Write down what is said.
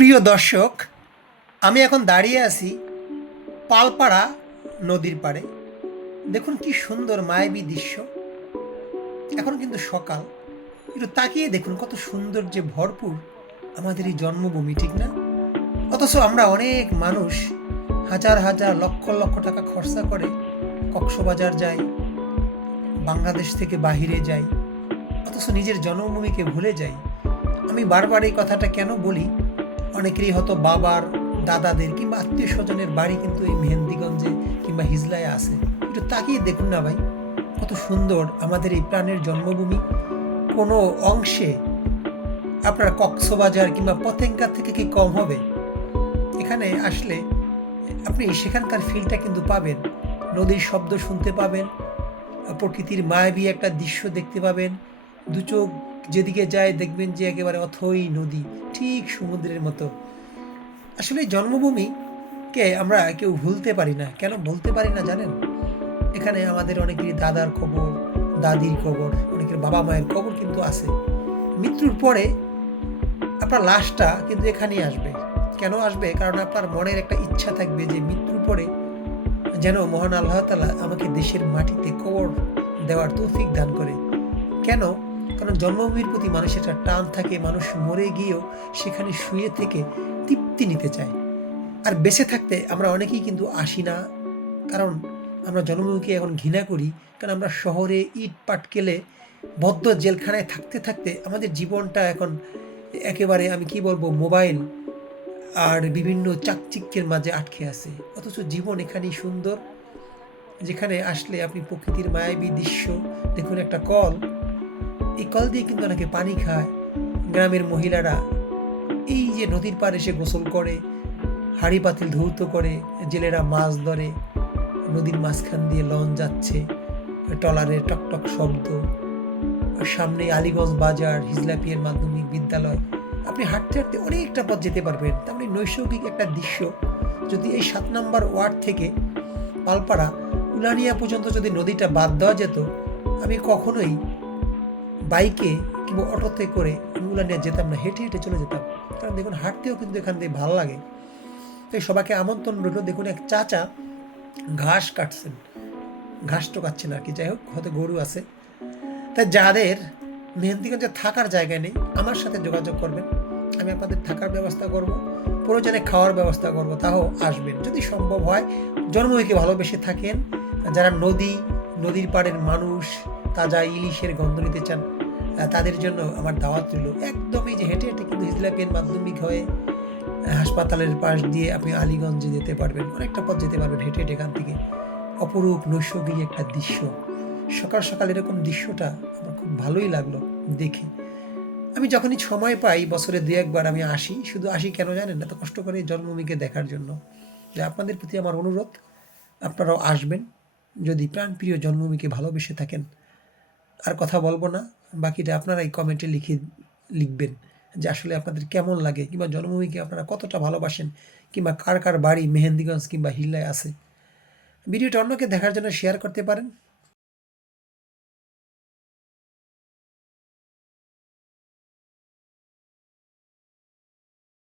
প্রিয় দর্শক, আমি এখন দাঁড়িয়ে আছি পালপাড়া নদীর পাড়ে। দেখুন কি সুন্দর মায়াবী দৃশ্য। এখন কিন্তু সকাল, একটু তাকিয়ে দেখুন কত সৌন্দর্যে ভরপুর আমাদের এই জন্মভূমি, ঠিক না? অথচ আমরা অনেক মানুষ হাজার হাজার লক্ষ লক্ষ টাকা খরচা করে কক্সবাজার যাই, বাংলাদেশ থেকে বাহিরে যাই, অথচ নিজের জন্মভূমিকে ভুলে যাই। আমি বারবার এই কথাটা কেন বলি? অনেকেরই হয়তো বাবার, দাদাদের কিংবা আত্মীয় স্বজনের বাড়ি কিন্তু এই মেহেন্দিগঞ্জে কিংবা হিজলায় আছে। একটু তাকিয়ে দেখুন না ভাই, কত সুন্দর আমাদের এই প্রাণের জন্মভূমি। কোনো অংশে আপনার কক্সবাজার কিংবা পতেঙ্গা থেকে কি কম হবে? এখানে আসলে আপনি সেখানকার ফিলটা কিন্তু পাবেন। নদীর শব্দ শুনতে পাবেন, প্রকৃতির মায়াবী একটা দৃশ্য দেখতে পাবেন। দু চোখ যেদিকে যায় দেখবেন যে একেবারে অথই নদী, ঠিক সমুদ্রের মতো। আসলে জন্মভূমিকে আমরা কেউ ভুলতে পারি না। কেন বলতে পারি না জানেন? এখানে আমাদের অনেকেরই দাদার কবর, দাদির কবর, অনেকের বাবা মায়ের কবর কিন্তু আছে। মৃত্যুর পরে আপনার লাশটা কিন্তু এখানেই আসবে। কেন আসবে? কারণ আপনার মনের একটা ইচ্ছা থাকবে যে মৃত্যুর পরে যেন মহান আল্লাহ তাআলা আমাকে দেশের মাটিতে কবর দেওয়ার তৌফিক দান করে। কেন? কারণ জন্মভূমির প্রতি মানুষের একটা টান থাকে। মানুষ মরে গিয়েও সেখানে শুয়ে থেকে তৃপ্তি নিতে চায়। আর বেঁচে থাকতে আমরা অনেকেই কিন্তু আসি না, কারণ আমরা জন্মভূমিকে এখন ঘৃণা করি। কারণ আমরা শহরে ইট পাটকেলে বদ্ধ জেলখানায় থাকতে থাকতে আমাদের জীবনটা এখন একেবারে, আমি কি বলবো, মোবাইল আর বিভিন্ন চাকচিক্যের মাঝে আটকে আছে। অথচ জীবন এখানেই সুন্দর, যেখানে আসলে আপনি প্রকৃতির মায়াবী দৃশ্য দেখুন। একটা কল, এই কল দিয়ে কিন্তু অনেকে পানি খায়। গ্রামের মহিলারা এই যে নদীর পাড়ে এসে গোসল করে, হাঁড়ি পাতিল ধৌত করে, জেলেরা মাছ ধরে, নদীর মাঝখান দিয়ে লঞ্চ যাচ্ছে, ট্রলারের টকটক শব্দ, সামনে আলীগঞ্জ বাজার, হিজলাপিয়ার মাধ্যমিক বিদ্যালয়। আপনি হাঁটতে হাঁটতে অনেকটা পথ যেতে পারবেন। তার মানে নৈসর্গিক একটা দৃশ্য। যদি এই 7 নম্বর ওয়ার্ড থেকে পালপাড়া উলানিয়া পর্যন্ত যদি নদীটা বাদ দেওয়া যেত, আমি কখনোই বাইকে কিংবা অটোতে করে আমি উলানিয়া যেতাম না, হেঁটে হেঁটে চলে যেতাম। কারণ দেখুন, হাঁটতেও কিন্তু এখান থেকে ভালো লাগে। তাই সবাইকে আমন্ত্রণ রইল। দেখুন, এক চাচা ঘাস কাটছেন, ঘাস টোকাচ্ছেন আর কি, যাই হোক, হয়তো গরু আছে। তাই যাদের মেহেন্দিগঞ্জে থাকার জায়গা নেই, আমার সাথে যোগাযোগ করবেন। আমি আপনাদের থাকার ব্যবস্থা করব, প্রয়োজনে খাওয়ার ব্যবস্থা করব, তাও আসবেন যদি সম্ভব হয়। জন্মভূমিকে ভালোবেসে থাকেন, যারা নদীর পাড়ের মানুষ, তাজা ইলিশের গন্ধ নিতে চান, তাদের জন্য আমার দাওয়াত রইল। একদমই যে হেঁটে হেঁটে কিন্তু হিজলাপিয়ান মাধ্যমিক হয়ে হাসপাতালের পাশ দিয়ে আপনি আলীগঞ্জে যেতে পারবেন, অনেকটা পথ যেতে পারবেন হেঁটে হেঁটে এখান থেকে। অপরূপ নৈসর্গিক একটা দৃশ্য। সকাল সকাল এরকম দৃশ্যটা আমার খুব ভালোই লাগলো দেখে। আমি যখনই সময় পাই বছরে 2-1 বার আমি আসি। শুধু আসি কেন জানেন? এত কষ্ট করে এই জন্মভূমিকে দেখার জন্য। যে আপনাদের প্রতি আমার অনুরোধ, আপনারাও আসবেন যদি প্রাণপ্রিয় জন্মভূমিকে ভালোবেসে থাকেন। আর কথা বলবো না, বাকিটা আপনারাই কমেন্টে লিখবেন যে আসলে আপনাদের কেমন লাগে, কিংবা জন্মভূমিকে আপনারা কতটা ভালোবাসেন, কিংবা কার কার বাড়ি মেহেন্দিগঞ্জ কিংবা হিল্লায় আছে। ভিডিওটা অন্যকে দেখার জন্য শেয়ার করতে পারেন।